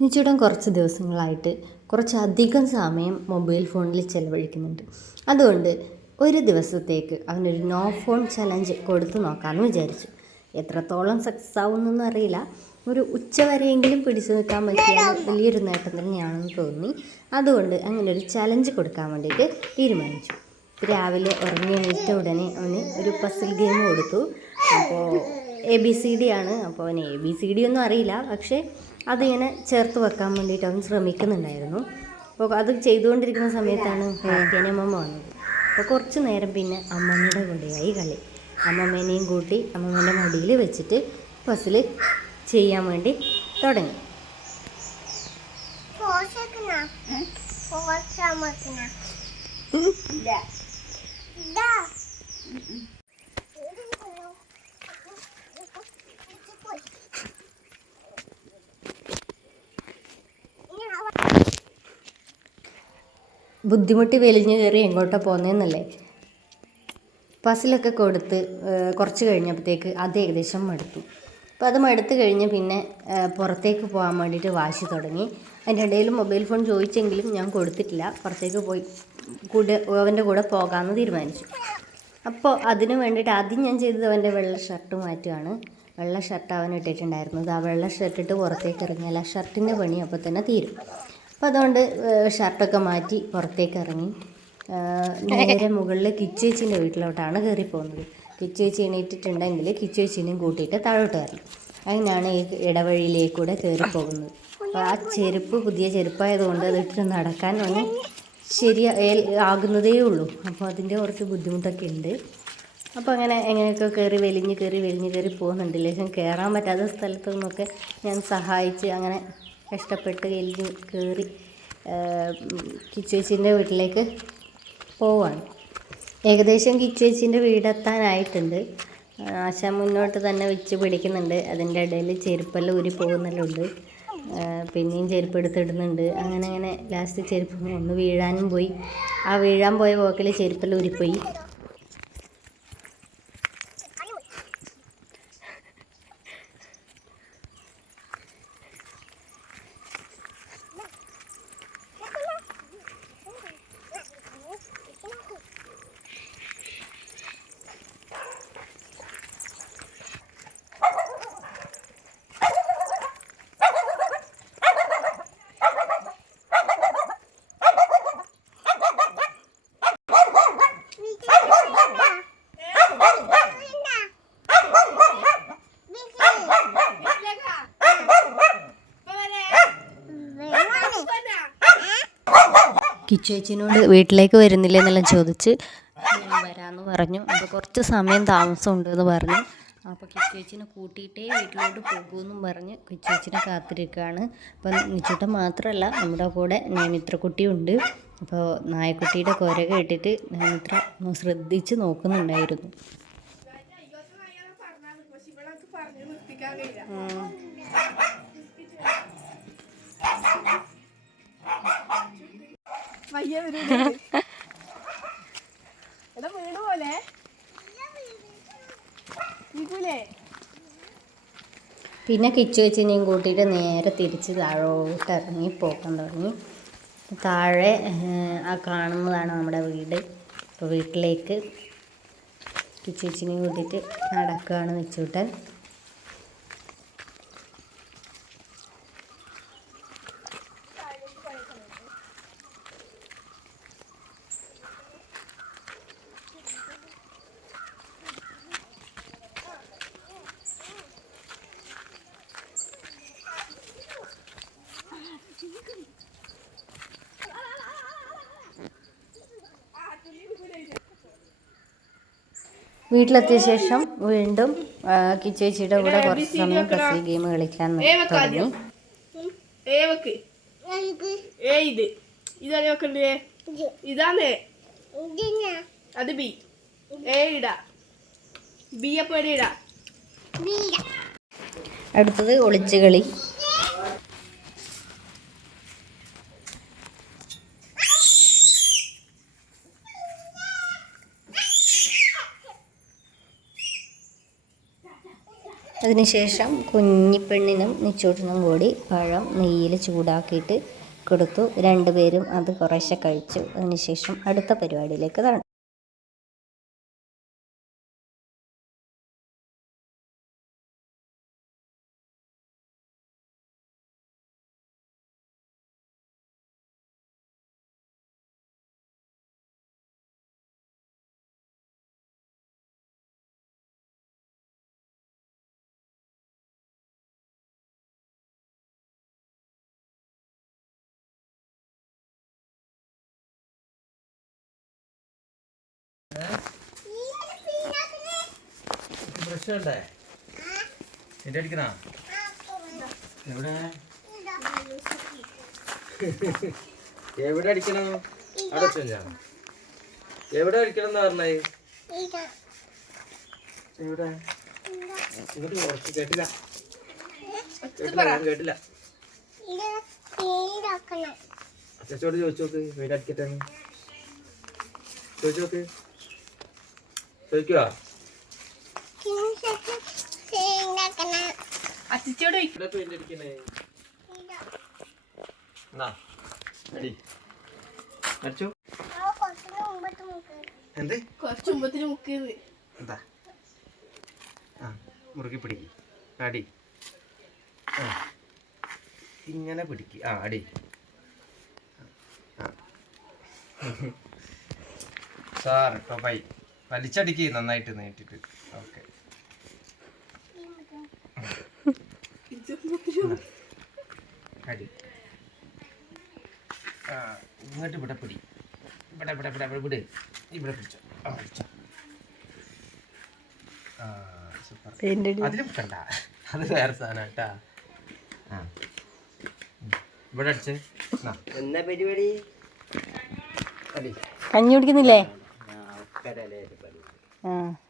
നിച്ചൂട്ടൻ കുറച്ച് ദിവസങ്ങളായിട്ട് കുറച്ചധികം സമയം മൊബൈൽ ഫോണിൽ ചിലവഴിക്കുന്നുണ്ട്. അതുകൊണ്ട് ഒരു ദിവസത്തേക്ക് അവനൊരു നോ ഫോൺ ചലഞ്ച് കൊടുത്തു നോക്കാമെന്ന് വിചാരിച്ചു. എത്രത്തോളം സക്സസ് ആവുമെന്നൊന്നും അറിയില്ല. ഒരു ഉച്ച വരെയെങ്കിലും പിടിച്ചു നിൽക്കാൻ പറ്റിയാൽ വലിയൊരു നേട്ടം തന്നെയാണെന്ന് തോന്നി. അതുകൊണ്ട് അങ്ങനെ ഒരു ചലഞ്ച് കൊടുക്കാൻ വേണ്ടിയിട്ട് തീരുമാനിച്ചു. രാവിലെ ഉറങ്ങി എണീറ്റ ഉടനെ അവന് ഒരു പസിൽ ഗെയിം കൊടുത്തു. അപ്പോൾ എ ബി സി ഡി ആണ്. അപ്പോൾ അവന് എ ബി സി ഡി ഒന്നും അറിയില്ല. പക്ഷേ അതിങ്ങനെ ചേർത്ത് വെക്കാൻ വേണ്ടിയിട്ട് അവൻ ശ്രമിക്കുന്നുണ്ടായിരുന്നു. അപ്പോൾ അത് ചെയ്തുകൊണ്ടിരിക്കുന്ന സമയത്താണ് അമ്മ വന്നത്. അപ്പോൾ കുറച്ച് നേരം പിന്നെ അമ്മമ്മയുടെ കൂടെയായി കളി. അമ്മമ്മേനെയും കൂട്ടി അമ്മമ്മേന്റെ മടിയിൽ വെച്ചിട്ട് പസിൽ ചെയ്യാൻ വേണ്ടി തുടങ്ങി. ഇല്ല ദാ ബുദ്ധിമുട്ടി വലിഞ്ഞു കയറി എങ്ങോട്ടാണ് പോകുന്നതെന്നല്ലേ പസിലൊക്കെ കൊടുത്ത് കുറച്ച് കഴിഞ്ഞപ്പോഴത്തേക്ക് അത് ഏകദേശം മടുത്തു. അപ്പോൾ അത് മടുത്ത് കഴിഞ്ഞ് പിന്നെ പുറത്തേക്ക് പോകാൻ വേണ്ടിയിട്ട് വാശി തുടങ്ങി. അതിന്റെ ഇടയിൽ മൊബൈൽ ഫോൺ ചോദിച്ചെങ്കിലും ഞാൻ കൊടുത്തിട്ടില്ല. പുറത്തേക്ക് പോയി കൂടെ അവന്റെ കൂടെ പോകാമെന്ന് തീരുമാനിച്ചു. അപ്പോൾ അതിന് വേണ്ടിയിട്ട് ആദ്യം ഞാൻ ചെയ്തത് അവന്റെ വെള്ള ഷർട്ട് മാറ്റുകയാണ് വെള്ള ഷർട്ട് അവൻ ഇട്ടിട്ടുണ്ടായിരുന്നത്. ആ വെള്ള ഷർട്ട് ഇട്ട് പുറത്തേക്ക് ഇറങ്ങിയാൽ ആ ഷർട്ടിന്റെ പണി അപ്പോൾ തന്നെ തീരും. അപ്പോൾ അതുകൊണ്ട് ഷർട്ടൊക്കെ മാറ്റി പുറത്തേക്ക് ഇറങ്ങി. നേരെ മുകളിൽ കിച്ചേച്ചിന്റെ വീട്ടിലോട്ടാണ് കയറി പോകുന്നത്. കിച്ചേച്ചി എണീറ്റിട്ടുണ്ടെങ്കിൽ കിച്ചേച്ചിനെയും കൂട്ടിയിട്ട് താഴോട്ട് കയറി അങ്ങനെയാണ് ഈ ഇടവഴിയിലേക്കൂടെ കയറി അപ്പോൾ ആ ചെരുപ്പ് പുതിയ ചെരുപ്പായതുകൊണ്ട് അതിട്ട് നടക്കാൻ ഒന്ന് ശരി ആകുന്നതേ ഉള്ളൂ. അപ്പോൾ അതിന്റെ കുറച്ച് ബുദ്ധിമുട്ടൊക്കെ ഉണ്ട്. അപ്പോൾ അങ്ങനെ എങ്ങനെയൊക്കെ കയറി വലിഞ്ഞ് കയറി വലിഞ്ഞ് കയറി പോകുന്നുണ്ട്. ലേശം കയറാൻ പറ്റാത്ത സ്ഥലത്തു നിന്നൊക്കെ ഞാൻ സഹായിച്ച് അങ്ങനെ കഷ്ടപ്പെട്ട് വലിഞ്ഞ് കയറി കിച്ചുവേച്ചിന്റെ വീട്ടിലേക്ക് പോവാണ്. ഏകദേശം കിച്ചുവേച്ചിന്റെ വീടെത്താനായിട്ടുണ്ട്. ആശ മുന്നോട്ട് തന്നെ വെച്ച് പിടിക്കുന്നുണ്ട്. അതിന്റെ ഇടയിൽ ചെരുപ്പെല്ലാം ഊരി പോകുന്നെല്ലാം ഉണ്ട് പിന്നെയും ചെരുപ്പ് എടുത്തിടുന്നുണ്ട്. അങ്ങനെ അങ്ങനെ ലാസ്റ്റ് ചെരുപ്പ് ഒന്ന് വീഴാനും പോയി. ആ വീഴാൻ പോയ പോക്കിൽ ചെരുപ്പെല്ലാം ഊരിപ്പോയി. കിച്ചുവേച്ചിനോട് വീട്ടിലേക്ക് വരുന്നില്ലേ എന്നെല്ലാം ചോദിച്ച് വരാമെന്ന് പറഞ്ഞു. അപ്പോൾ കുറച്ച് സമയം താമസമുണ്ട് എന്ന് പറഞ്ഞു. അപ്പോൾ കിച്ചേച്ചിനെ കൂട്ടിയിട്ടേ വീട്ടിലോട്ട് പോകുമെന്നും പറഞ്ഞ് കിച്ചേച്ചിനെ കാത്തിരിക്കുകയാണ്. അപ്പം നിച്ചൂട്ടൻ മാത്രമല്ല നമ്മുടെ കൂടെ നൈമിത്രക്കുട്ടിയുണ്ട്. അപ്പോൾ നായക്കുട്ടിയുടെ കുര കേട്ടിട്ട് ഒന്ന് ശ്രദ്ധിച്ച് നോക്കുന്നുണ്ടായിരുന്നു. എടാ വീട് പോലെ. പിന്നെ കിച്ചുവേച്ചിനെയും കൂട്ടിയിട്ട് നേരെ തിരിച്ച് താഴോട്ട് ഇറങ്ങി പോകാൻ തുടങ്ങി. താഴെ ആ കാണുന്നതാണ് നമ്മുടെ വീട്. അപ്പോൾ വീട്ടിലേക്ക് കിച്ചുവേച്ചിനെയും കൂട്ടിയിട്ട് നടക്കുകയാണ് വെച്ചൂട്ടൻ വീട്ടിലെത്തിയ ശേഷം വീണ്ടും കിച്ചേച്ചിയുടെ കൂടെ കുറച്ച് സമയം പസിൽ ഗെയിം കളിക്കാൻ തുടങ്ങി. ഇതാണ് ഇതാണ് അത് ബി. എ ഇടാ. ബി ഇടാ. അടുത്തത് ഒളിച്ചു അതിനുശേഷം കുഞ്ഞിപ്പെണ്ണിനും നിച്ചൂട്ടിനും കൂടി പഴം നെയ്യിൽ ചൂടാക്കിയിട്ട് കൊടുത്തു. രണ്ടുപേരും അത് കുറേശ്ശെ കഴിച്ചു. അതിനുശേഷം അടുത്ത പരിപാടിയിലേക്ക് നടന്നു. ബ്രഷ് വേണ്ടേ? നിന്റെ അടിക്കണ? എവിടെ? എവിടെ അടിക്കണം? അവിടെ വെച്ചാ എവിടെ അടിക്കണം എന്ന് പറഞ്ഞേ? എവിടെ? ഇങ്ങോട്ട് കുറച്ച് കേട്ടില്ല. കേട്ടില്ല ഞാൻ കേട്ടില്ല. ഇത് പേരാക്കണം അച്ഛനോട് ചോദിച്ചു നോക്ക് എവിടെ അടിക്കട്ടെ ചോദിച്ചു നോക്ക് ചോദിക്കുവാ കിൻസക്ക് പേരാക്കണം അച്ചിച്ചോട് ചോദിക്കും. ഇവിടെ പെയിന്റ് അടിക്കണേ ഇതാ. അടി അടിച്ചു കുറച്ച് മുമ്പത്തെ മുക്ക് എന്ത്? കുറച്ച് മുമ്പത്തിന് മുക്കിയത്. എന്താ? ആ മുറുക്കി പിടിക്ക്. അടി ആ. ഇങ്ങനെ പിടിക്ക്. ആ അടി സാർ കേട്ടോ ബൈ വലിച്ചടിക്ക് നന്നായിട്ട് നീട്ടിട്ട് ഓക്കെ. അടി. ആ ഇങ്ങോട്ട് ഇവിടെ പിടി. ഇവിടെ ഇവിടെ ഇവിടെ ഇവിടെ വിട്. ഇവിടെ പിടിച്ചോ. ആ പിടിച്ചോ. ആ സൂപ്പർ. അതിലും കണ്ട. അത് വേറെ സാധനം കേട്ടാ. ആ. ഇവിടെ അടിച്ചേ. എന്നാ. പരിപാടി? കഞ്ഞി കുടിക്കുന്നില്ലേ ആ ഒക്കരല്ലേ പരിപാടി ആ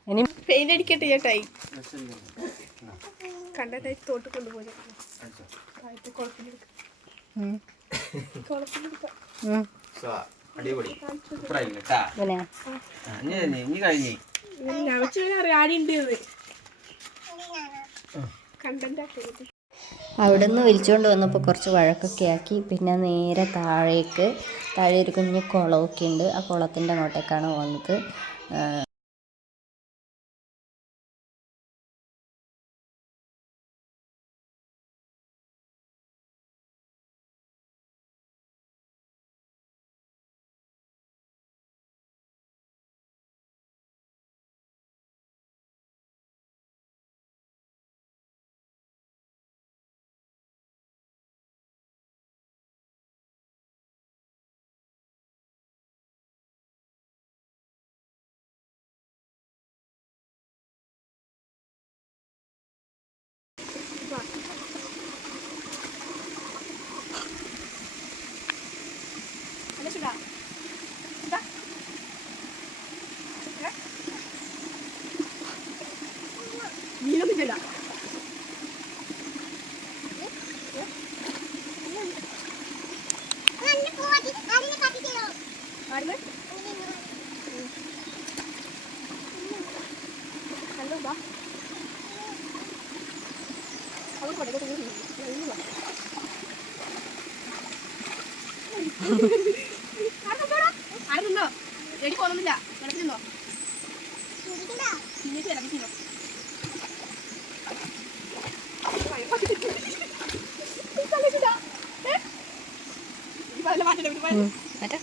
ഇനി പെയിന്റ് അടിക്കട്ടെ ചേട്ടായി കണ്ടതായി തോട്ട് കൊണ്ടുപോയി. അടിപൊളി. സൂപ്പറായി കേട്ടാ. ആ, ഇനി ഇനി ഇനി കഴിഞ്ഞ്. ഞാൻ വെച്ച് അറിയാം ആടിയുണ്ട് ഇതാണ് കണ്ടന്റ് അവിടെ നിന്ന് വിളിച്ചുകൊണ്ട് വന്നപ്പോൾ കുറച്ച് വഴക്കൊക്കെ ആക്കി പിന്നെ നേരെ താഴേക്ക് താഴെ ഒരു കുഞ്ഞു കുളമൊക്കെ ഉണ്ട് ആ കുളത്തിന്റെ അങ്ങോട്ടേക്കാണ് വന്നത് മീനൊന്നുമില്ല അതിന് പോവാതി അതിന് കത്തിക്കോ ആടുന്ന് ഹലോ ബാ അവിടെ ആരുന്നോ എടി കിടക്കുന്നുണ്ടോ ഇതാ പിന്നേക്ക് വരാം പിന്നോ ഉം, മാറ്റാം.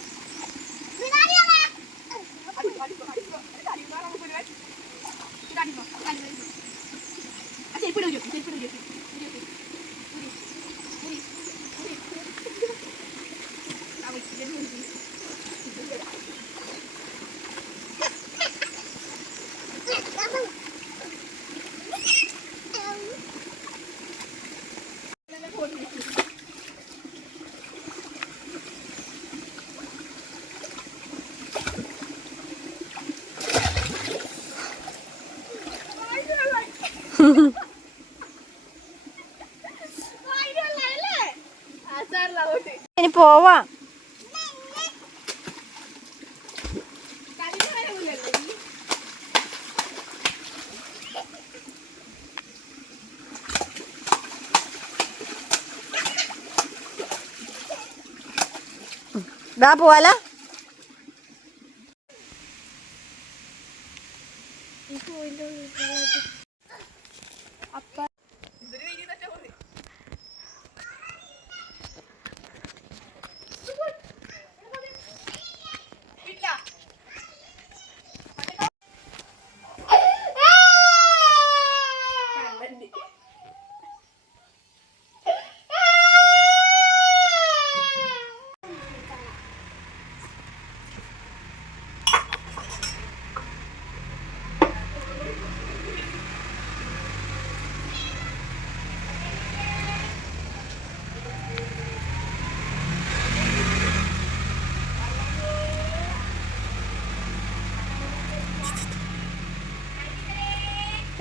ഇനി പോവാം. ദാ പോവാല. ഈ പൂവിന്റെ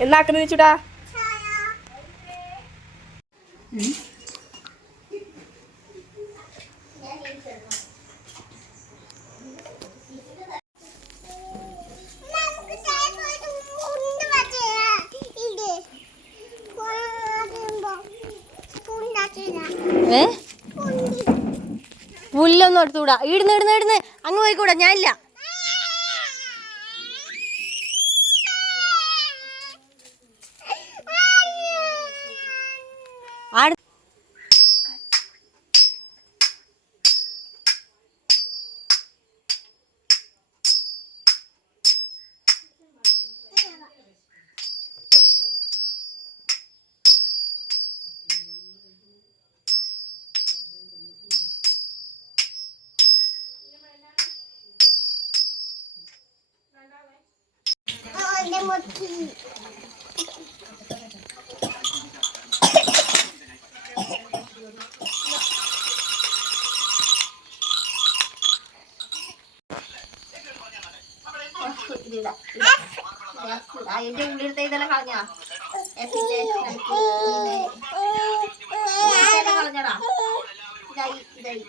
ചേർത്ത് ചൂടാ ഏ? പുല്ലൊന്നും എടുത്തുകൂടാ. ഇടുന്ന് ഇടുന്ന് ഇടുന്ന്. അങ്ങ് പോയിക്കൂടാ. ഞാനില്ല. അതിന്റെ ഉള്ളിലത്തെ ഇതെല്ലാം കളഞ്ഞാ. കളഞ്ഞടാ ഇതായി ഇതായി